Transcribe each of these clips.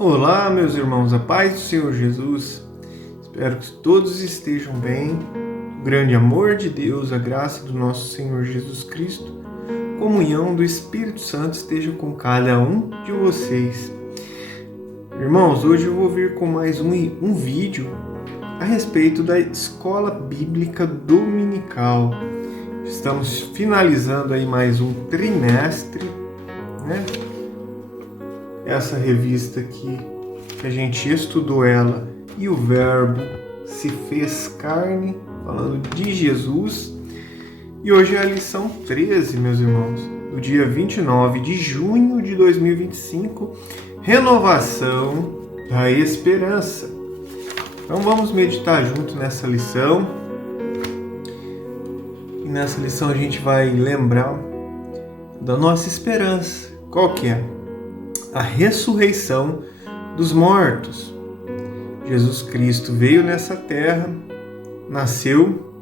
Olá, meus irmãos, a paz do Senhor Jesus. Espero que todos estejam bem. O grande amor de Deus, a graça do nosso Senhor Jesus Cristo, a comunhão do Espírito Santo esteja com cada um de vocês. Irmãos, hoje eu vou vir com mais um vídeo a respeito da Escola Bíblica Dominical. Estamos finalizando aí mais um trimestre, né? Essa revista aqui, que a gente estudou ela, e o Verbo se fez carne, falando de Jesus. E hoje é a lição 13, meus irmãos, do dia 29 de junho de 2025, renovação da esperança. Então vamos meditar junto nessa lição. E nessa lição a gente vai lembrar da nossa esperança. Qual que é? A ressurreição dos mortos. Jesus Cristo veio nessa terra, nasceu,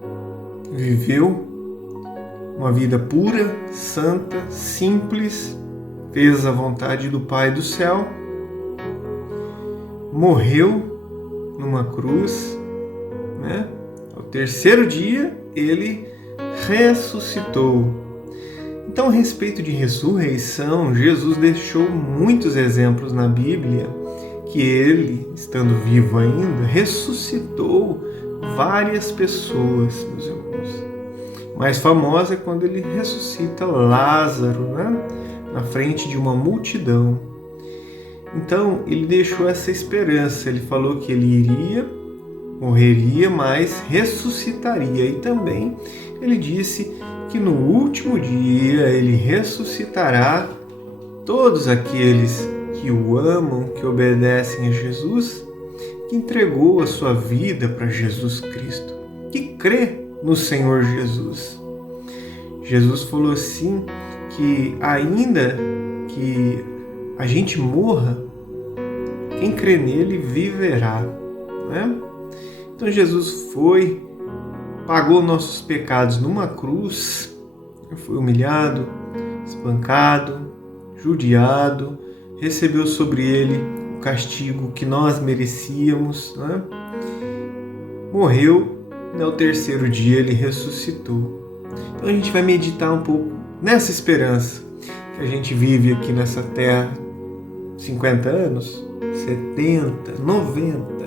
viveu uma vida pura, santa, simples, fez a vontade do Pai do céu, morreu numa cruz, né? Ao terceiro dia ele ressuscitou. Então, a respeito de ressurreição, Jesus deixou muitos exemplos na Bíblia que ele, estando vivo ainda, ressuscitou várias pessoas, meus irmãos. Mais famosa é quando ele ressuscita Lázaro, né? Na frente de uma multidão. Então, ele deixou essa esperança. Ele falou que ele iria, morreria, mas ressuscitaria. E também ele disse que no último dia ele ressuscitará todos aqueles que o amam, que obedecem a Jesus, que entregou a sua vida para Jesus Cristo, que crê no Senhor Jesus. Jesus falou assim que ainda que a gente morra, quem crê nele viverá, né? Então Jesus pagou nossos pecados numa cruz, foi humilhado, espancado, judiado, recebeu sobre ele o castigo que nós merecíamos, né? Morreu, e ao terceiro dia ele ressuscitou. Então a gente vai meditar um pouco nessa esperança que a gente vive aqui nessa terra, 50 anos, 70, 90.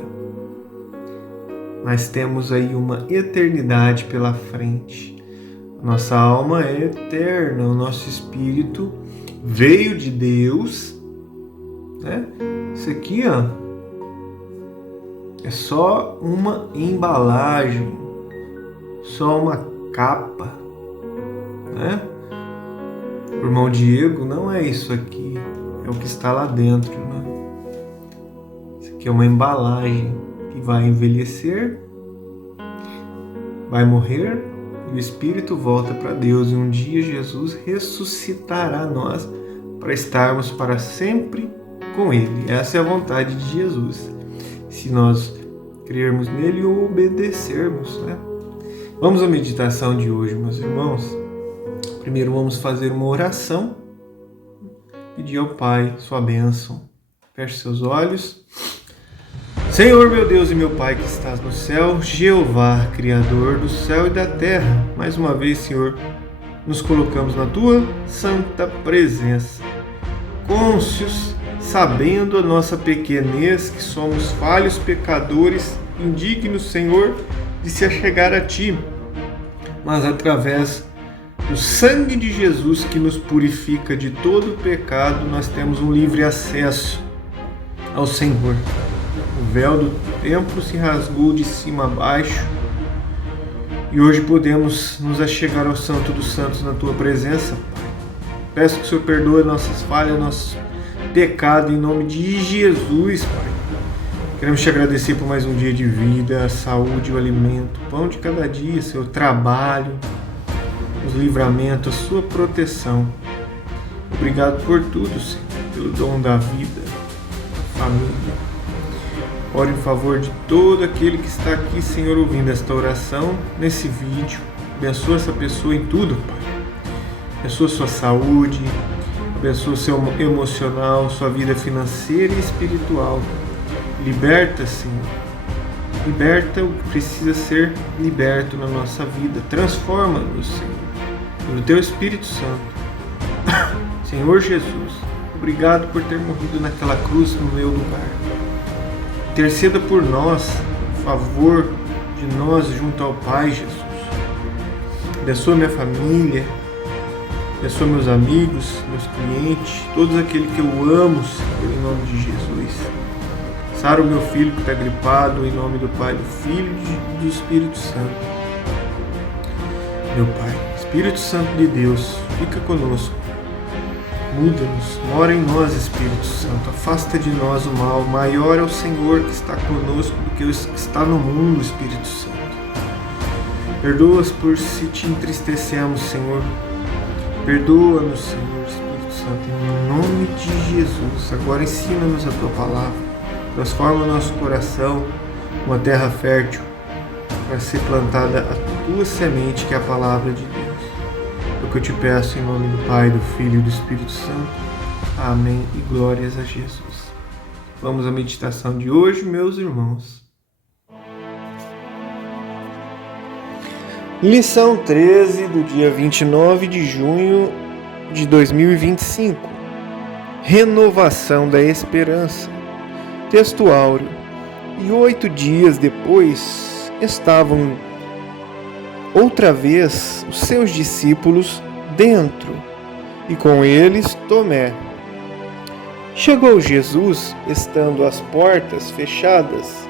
Mas temos aí uma eternidade pela frente. Nossa alma é eterna, o nosso espírito veio de Deus, né? Isso aqui, ó, é só uma embalagem, só uma capa, né? O irmão Diego, não é isso aqui, é o que está lá dentro, né? Isso aqui é uma embalagem que vai envelhecer, vai morrer, e o Espírito volta para Deus. E um dia Jesus ressuscitará nós para estarmos para sempre com Ele. Essa é a vontade de Jesus, se nós crermos nele e obedecermos, né? Vamos à meditação de hoje, meus irmãos. Primeiro vamos fazer uma oração, pedir ao Pai sua bênção. Feche seus olhos. Senhor, meu Deus e meu Pai que estás no céu, Jeová, Criador do céu e da terra, mais uma vez, Senhor, nos colocamos na Tua santa presença, cônscios, sabendo a nossa pequenez, que somos falhos pecadores, indignos, Senhor, de se achegar a Ti, mas através do sangue de Jesus que nos purifica de todo o pecado, nós temos um livre acesso ao Senhor. O véu do templo se rasgou de cima a baixo e hoje podemos nos achegar ao Santo dos Santos na Tua presença, Pai. Peço que o Senhor perdoe nossas falhas, nossos pecados, em nome de Jesus, Pai. Queremos te agradecer por mais um dia de vida, a saúde, o alimento, o pão de cada dia, Senhor, trabalho, os livramentos, a Sua proteção. Obrigado por tudo, Senhor, pelo dom da vida, da família. Ore em favor de todo aquele que está aqui, Senhor, ouvindo esta oração, nesse vídeo. Abençoa essa pessoa em tudo, Pai. Abençoa sua saúde, Abençoa o seu emocional, sua vida financeira e espiritual. Liberta, Senhor. Liberta o que precisa ser liberto na nossa vida. Transforma-nos, Senhor, pelo Teu Espírito Santo. Senhor Jesus, obrigado por ter morrido naquela cruz no meu lugar. Interceda por nós, em favor de nós junto ao Pai, Jesus. Abençoa minha família, abençoa meus amigos, meus clientes, todos aqueles que eu amo, Senhor, em nome de Jesus. Sara o meu filho que está gripado, em nome do Pai, do Filho e do Espírito Santo. Meu Pai, Espírito Santo de Deus, fica conosco. Muda-nos, mora em nós, Espírito Santo. Afasta de nós o mal. Maior é o Senhor que está conosco do que o que está no mundo, Espírito Santo. Perdoa-nos por se te entristecemos, Senhor. Perdoa-nos, Senhor, Espírito Santo, em nome de Jesus. Agora ensina-nos a Tua palavra. Transforma o nosso coração uma terra fértil para ser plantada a Tua semente, que é a palavra de Deus. É o que eu te peço em nome do Pai, do Filho e do Espírito Santo. Amém e glórias a Jesus. Vamos à meditação de hoje, meus irmãos. Lição 13 do dia 29 de junho de 2025. Renovação da esperança. Texto áureo. E 8 dias depois estavam outra vez os seus discípulos dentro, e com eles Tomé. Chegou Jesus, estando as portas fechadas,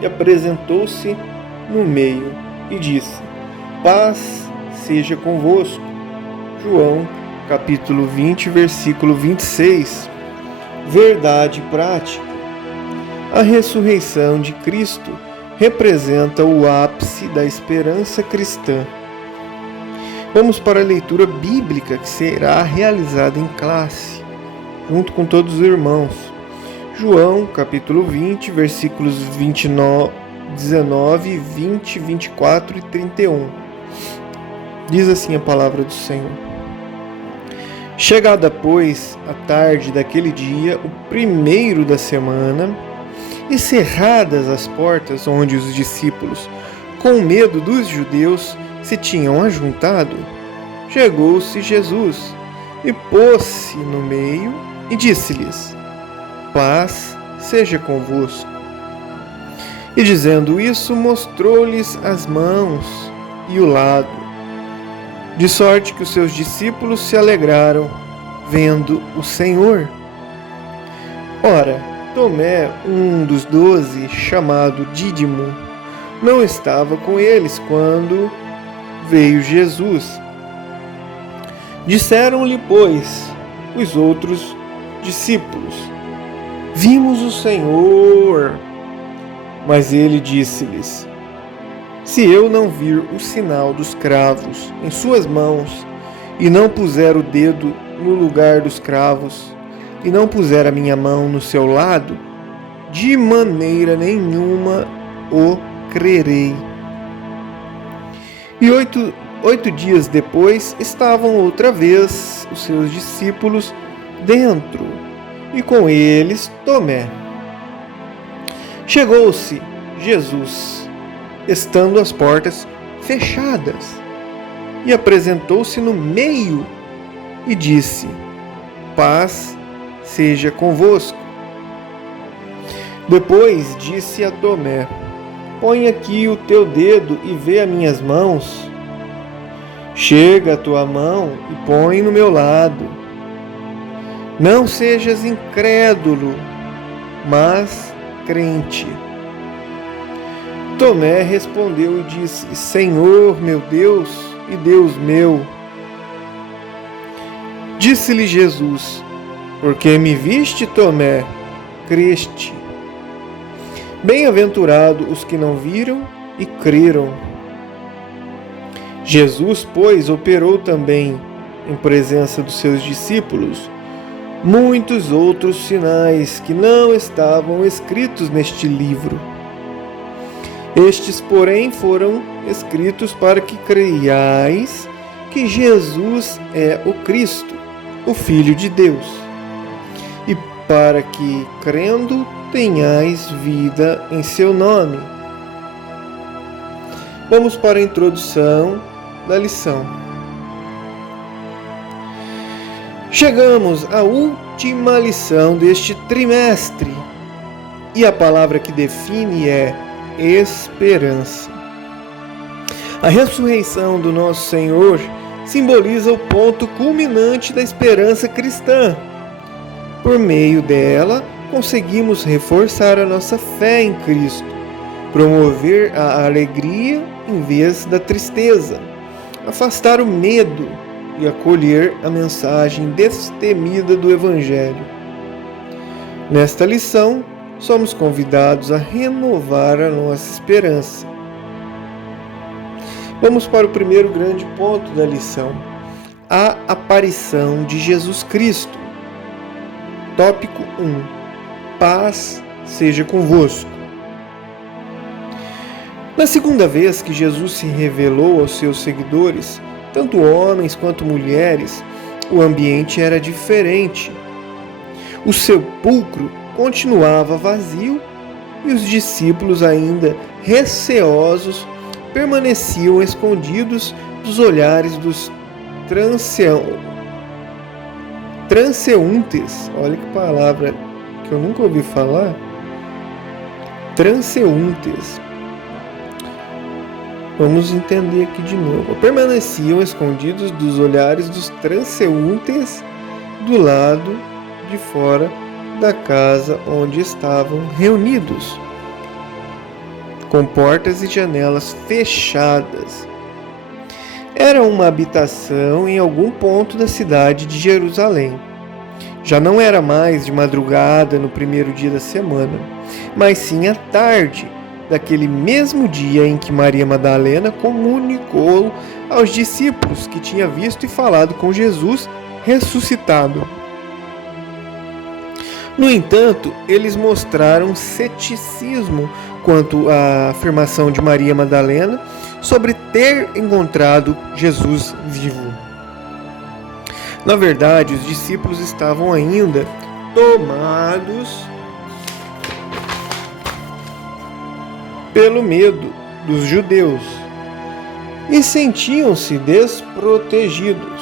e apresentou-se no meio, e disse: Paz seja convosco. João, capítulo 20, versículo 26. Verdade prática. A ressurreição de Cristo representa o ápice da esperança cristã. Vamos para a leitura bíblica que será realizada em classe, junto com todos os irmãos. João, capítulo 20, versículos 19, 20, 24 e 31. Diz assim a palavra do Senhor. Chegada, pois, a tarde daquele dia, o primeiro da semana, e cerradas as portas onde os discípulos, com medo dos judeus, se tinham ajuntado, chegou-se Jesus e pôs-se no meio e disse-lhes: Paz seja convosco. E dizendo isso, mostrou-lhes as mãos e o lado, de sorte que os seus discípulos se alegraram, vendo o Senhor. Ora, Tomé, um dos 12, chamado Dídimo, não estava com eles quando veio Jesus. Disseram-lhe, pois, os outros discípulos: Vimos o Senhor. Mas ele disse-lhes: Se eu não vir o sinal dos cravos em suas mãos, e não puser o dedo no lugar dos cravos, e não puser a minha mão no seu lado, de maneira nenhuma o crerei. E oito dias depois estavam outra vez os seus discípulos dentro, e com eles Tomé. Chegou-se Jesus, estando as portas fechadas, e apresentou-se no meio e disse: Paz seja convosco. Depois disse a Tomé: Põe aqui o teu dedo e vê as minhas mãos. Chega a tua mão e põe no meu lado. Não sejas incrédulo, mas crente. Tomé respondeu e disse: Senhor meu Deus e Deus meu. Disse-lhe Jesus: Porque me viste, Tomé, creste. Bem-aventurado os que não viram e creram. Jesus, pois, operou também, em presença dos seus discípulos, muitos outros sinais que não estavam escritos neste livro. Estes, porém, foram escritos para que creiais que Jesus é o Cristo, o Filho de Deus, e para que, crendo, tenhais vida em seu nome. Vamos para a introdução da lição. Chegamos à última lição deste trimestre, e a palavra que define é esperança. A ressurreição do nosso Senhor simboliza o ponto culminante da esperança cristã. Por meio dela, conseguimos reforçar a nossa fé em Cristo, promover a alegria em vez da tristeza, afastar o medo e acolher a mensagem destemida do Evangelho. Nesta lição, somos convidados a renovar a nossa esperança. Vamos para o primeiro grande ponto da lição: a aparição de Jesus Cristo. Tópico 1. Paz seja convosco. Na segunda vez que Jesus se revelou aos seus seguidores, tanto homens quanto mulheres, o ambiente era diferente. O sepulcro continuava vazio e os discípulos, ainda receosos, permaneciam escondidos dos olhares dos transeuntes. Olha que palavra que eu nunca ouvi falar. Transeuntes. Vamos entender aqui de novo. Permaneciam escondidos dos olhares dos transeuntes do lado de fora da casa onde estavam reunidos, com portas e janelas fechadas. Era uma habitação em algum ponto da cidade de Jerusalém. Já não era mais de madrugada no primeiro dia da semana, mas sim à tarde daquele mesmo dia em que Maria Madalena comunicou aos discípulos que tinha visto e falado com Jesus ressuscitado. No entanto, eles mostraram ceticismo quanto à afirmação de Maria Madalena sobre ter encontrado Jesus vivo. Na verdade, os discípulos estavam ainda tomados pelo medo dos judeus e sentiam-se desprotegidos.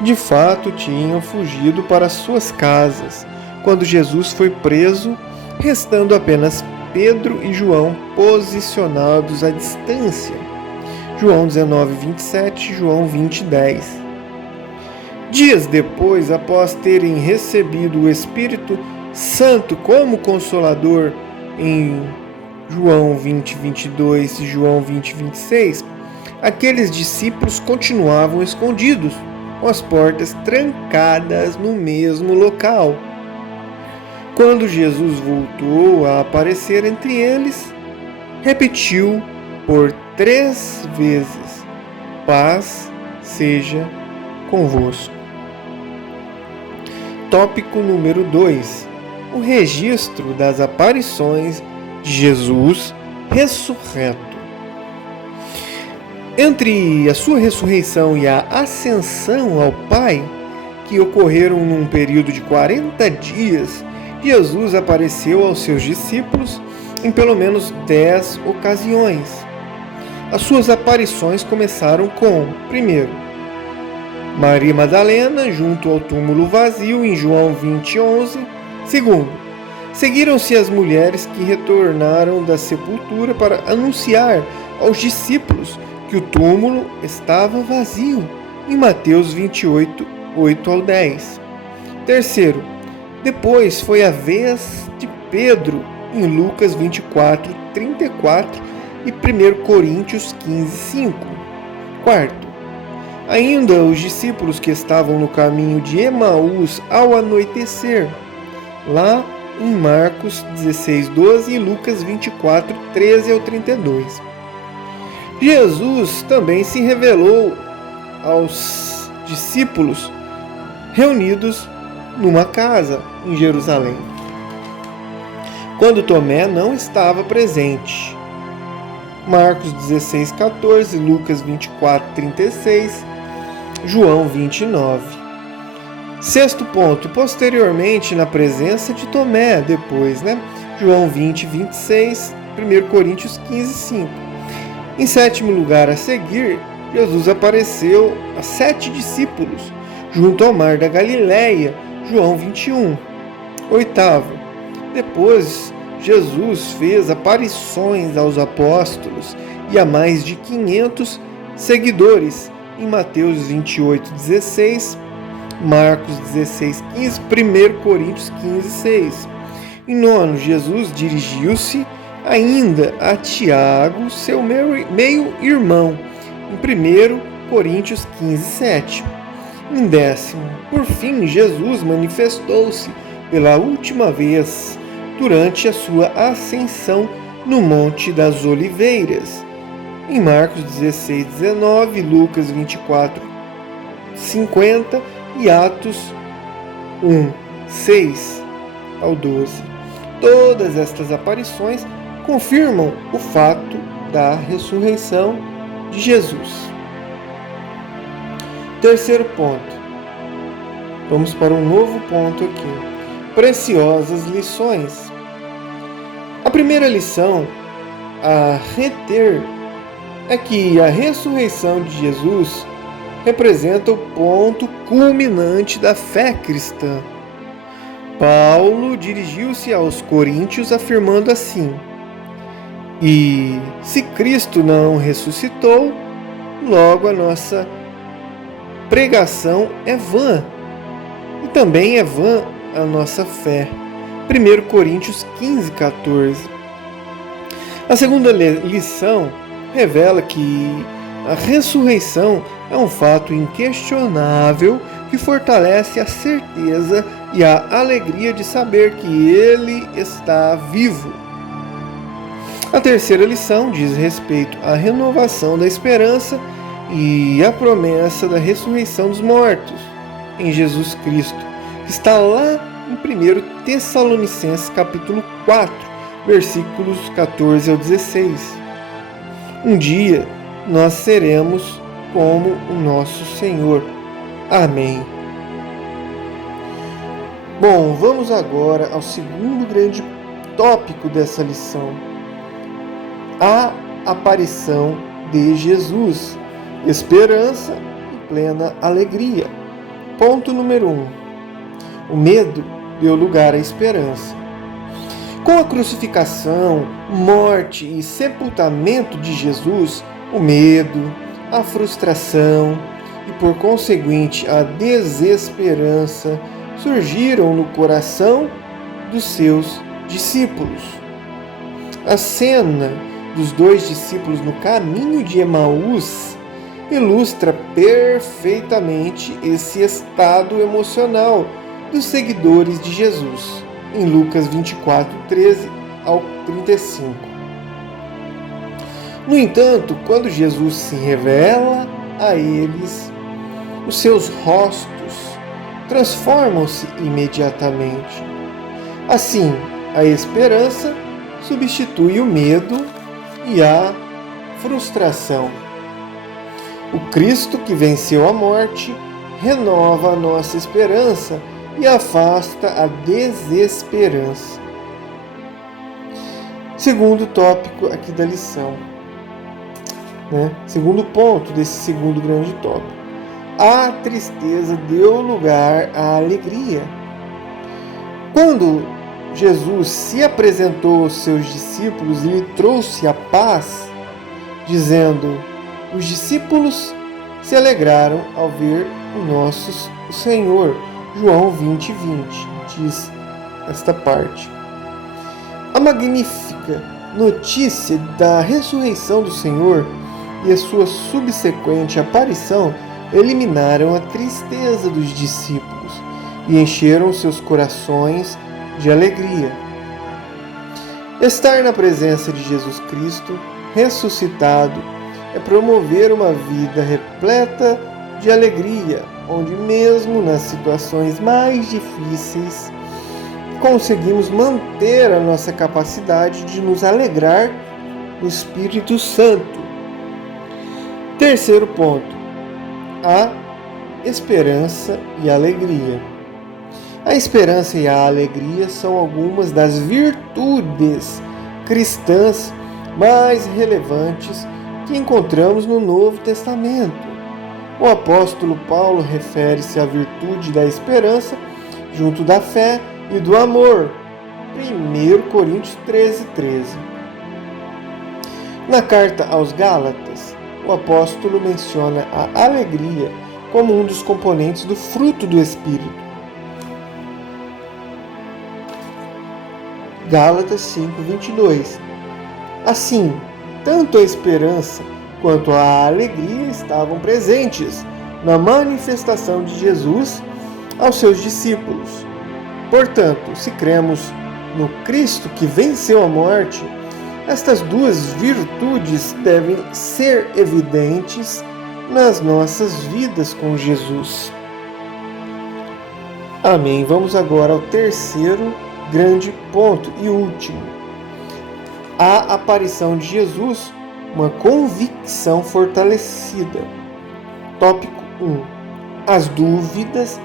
De fato, tinham fugido para suas casas quando Jesus foi preso, restando apenas Pedro e João posicionados à distância. João 19:27, João 20:10. Dias depois, após terem recebido o Espírito Santo como Consolador em João 20:22 e João 20:26, aqueles discípulos continuavam escondidos, com as portas trancadas no mesmo local. Quando Jesus voltou a aparecer entre eles, repetiu por 3 vezes: paz seja convosco. Tópico número 2. O registro das aparições de Jesus ressurreto. Entre a sua ressurreição e a ascensão ao Pai, que ocorreram num período de 40 dias, Jesus apareceu aos seus discípulos em pelo menos 10 ocasiões. As suas aparições começaram com, primeiro, Maria Madalena junto ao túmulo vazio em João 20:11. Segundo, seguiram-se as mulheres que retornaram da sepultura para anunciar aos discípulos que o túmulo estava vazio em Mateus 28:8-10. Terceiro, depois foi a vez de Pedro em Lucas 24:34 e 1 Coríntios 15:5. Quarto, ainda os discípulos que estavam no caminho de Emaús ao anoitecer, lá em Marcos 16:12 e Lucas 24:13-32. Jesus também se revelou aos discípulos reunidos numa casa em Jerusalém, quando Tomé não estava presente. Marcos 16:14, Lucas 24:36, João 29. Sexto ponto, posteriormente na presença de Tomé, depois, João 20, 26, 1 Coríntios 15, 5. Em sétimo lugar a seguir, Jesus apareceu a 7 discípulos, junto ao mar da Galileia, João 21. Oitavo, depois Jesus fez aparições aos apóstolos e a mais de 500 seguidores, em Mateus 28, 16, Marcos 16, 15, 1 Coríntios 15, 6. Em nono, Jesus dirigiu-se ainda a Tiago, seu meio-irmão, em 1 Coríntios 15, 7. Em décimo, por fim, Jesus manifestou-se pela última vez durante a sua ascensão no Monte das Oliveiras, em Marcos 16, 19, Lucas 24, 50 e Atos 1, 6 ao 12. Todas estas aparições confirmam o fato da ressurreição de Jesus. Terceiro ponto. Vamos para um novo ponto aqui. Preciosas lições. A primeira lição a reter é que a ressurreição de Jesus representa o ponto culminante da fé cristã. Paulo dirigiu-se aos coríntios afirmando assim: e se Cristo não ressuscitou, logo a nossa pregação é vã, e também é vã a nossa fé. 1 Coríntios 15, 14. A segunda lição revela que a ressurreição é um fato inquestionável que fortalece a certeza e a alegria de saber que Ele está vivo. A terceira lição diz respeito à renovação da esperança e à promessa da ressurreição dos mortos em Jesus Cristo, que está lá em 1 Tessalonicenses capítulo 4, versículos 14 ao 16. Um dia nós seremos como o nosso Senhor. Amém. Bom, vamos agora ao segundo grande tópico dessa lição: a aparição de Jesus, esperança e plena alegria. Ponto número 1. O medo deu lugar à esperança. Com a crucificação, morte e sepultamento de Jesus, o medo, a frustração e, por conseguinte, a desesperança surgiram no coração dos seus discípulos. A cena dos 2 discípulos no caminho de Emaús ilustra perfeitamente esse estado emocional dos seguidores de Jesus, em Lucas 24, 13 ao 35. No entanto, quando Jesus se revela a eles, os seus rostos transformam-se imediatamente. Assim, a esperança substitui o medo e a frustração. O Cristo que venceu a morte renova a nossa esperança e afasta a desesperança. Segundo tópico aqui da lição, segundo ponto desse segundo grande tópico: a tristeza deu lugar à alegria. Quando Jesus se apresentou aos seus discípulos e lhe trouxe a paz, dizendo: os discípulos se alegraram ao ver o nosso Senhor. João 20, 20 diz esta parte. A magnífica notícia da ressurreição do Senhor e a sua subsequente aparição eliminaram a tristeza dos discípulos e encheram seus corações de alegria. Estar na presença de Jesus Cristo ressuscitado é promover uma vida repleta de alegria, onde mesmo nas situações mais difíceis conseguimos manter a nossa capacidade de nos alegrar no Espírito Santo. Terceiro ponto: a esperança e alegria. A esperança e a alegria são algumas das virtudes cristãs mais relevantes que encontramos no Novo Testamento. O apóstolo Paulo refere-se à virtude da esperança junto da fé e do amor. 1 Coríntios 13:13. Na carta aos Gálatas, o apóstolo menciona a alegria como um dos componentes do fruto do Espírito. Gálatas 5:22. Assim, tanto a esperança quanto a alegria estavam presentes na manifestação de Jesus aos seus discípulos. Portanto, se cremos no Cristo que venceu a morte, estas duas virtudes devem ser evidentes nas nossas vidas com Jesus. Amém. Vamos agora ao terceiro grande ponto e último. A aparição de Jesus, uma convicção fortalecida. Tópico 1. As dúvidas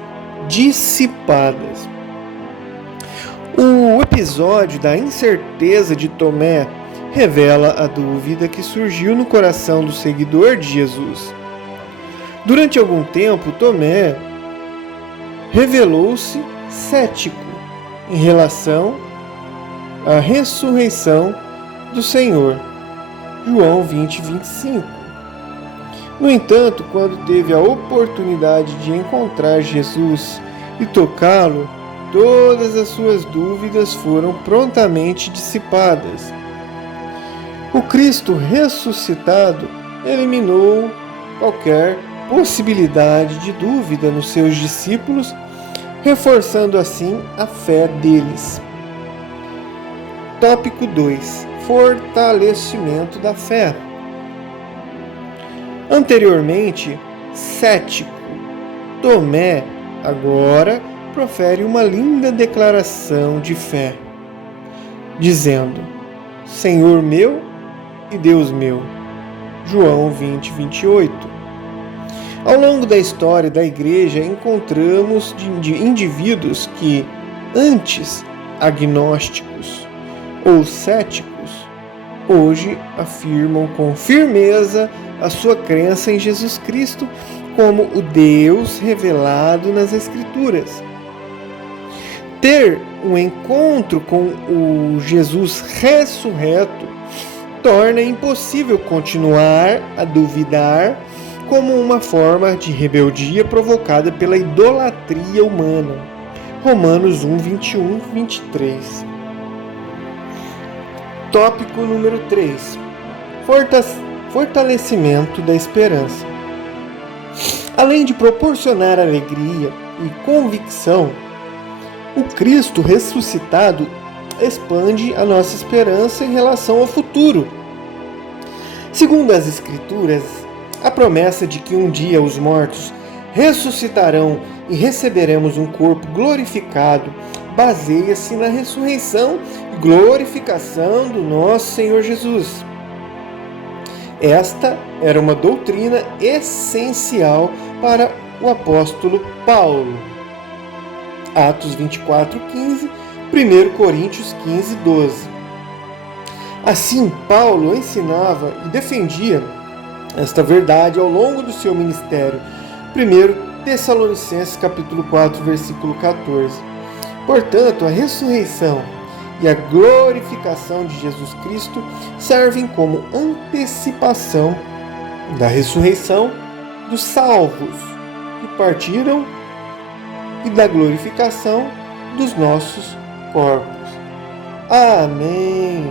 dissipadas. O episódio da incerteza de Tomé revela a dúvida que surgiu no coração do seguidor de Jesus. Durante algum tempo, Tomé revelou-se cético em relação à ressurreição do Senhor. João 20:25. No entanto, quando teve a oportunidade de encontrar Jesus e tocá-lo, todas as suas dúvidas foram prontamente dissipadas. O Cristo ressuscitado eliminou qualquer possibilidade de dúvida nos seus discípulos, reforçando assim a fé deles. Tópico 2. Fortalecimento da fé. Anteriormente, cético, Tomé agora profere uma linda declaração de fé, dizendo: Senhor meu e Deus meu. João 20:28. Ao longo da história da Igreja, encontramos indivíduos que, antes agnósticos ou céticos, hoje afirmam com firmeza a sua crença em Jesus Cristo como o Deus revelado nas Escrituras. Ter um encontro com o Jesus ressurreto torna impossível continuar a duvidar como uma forma de rebeldia provocada pela idolatria humana. Romanos 1:21-23. Tópico número 3. Fortalecimento da esperança. Além de proporcionar alegria e convicção, o Cristo ressuscitado expande a nossa esperança em relação ao futuro. Segundo as Escrituras, a promessa de que um dia os mortos ressuscitarão e receberemos um corpo glorificado baseia-se na ressurreição e glorificação do nosso Senhor Jesus. Esta era uma doutrina essencial para o apóstolo Paulo. Atos 24:15, 1 Coríntios 15:12. Assim, Paulo ensinava e defendia esta verdade ao longo do seu ministério. 1 Tessalonicenses capítulo 4, versículo 14. Portanto, a ressurreição e a glorificação de Jesus Cristo servem como antecipação da ressurreição dos salvos que partiram e da glorificação dos nossos corpos. Amém!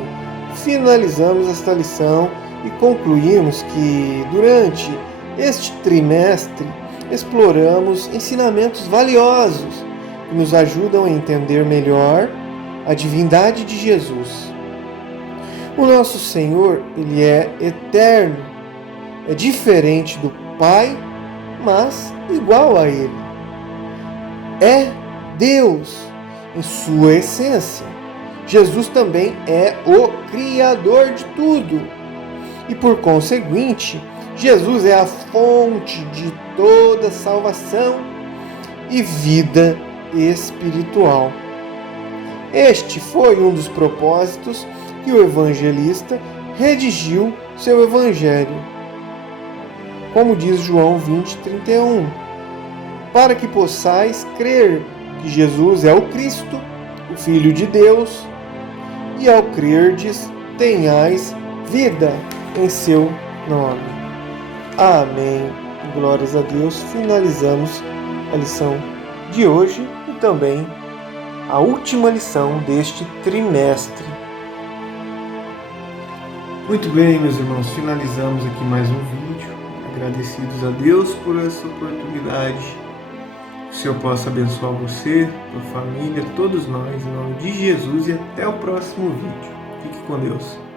Finalizamos esta lição e concluímos que durante este trimestre exploramos ensinamentos valiosos que nos ajudam a entender melhor a divindade de Jesus. O nosso Senhor, Ele é eterno, é diferente do Pai, mas igual a Ele. É Deus em sua essência. Jesus também é o Criador de tudo. E por conseguinte, Jesus é a fonte de toda salvação e vida espiritual. Este foi um dos propósitos que o evangelista redigiu seu evangelho. Como diz João 20:31, para que possais crer que Jesus é o Cristo, o Filho de Deus, e ao crerdes tenhais vida em seu nome. Amém. Glórias a Deus. Finalizamos a lição de hoje e também a última lição deste trimestre. Muito bem, meus irmãos, finalizamos aqui mais um vídeo. Agradecidos a Deus por essa oportunidade. Que o Senhor possa abençoar você, sua família, todos nós, em nome de Jesus, e até o próximo vídeo. Fique com Deus.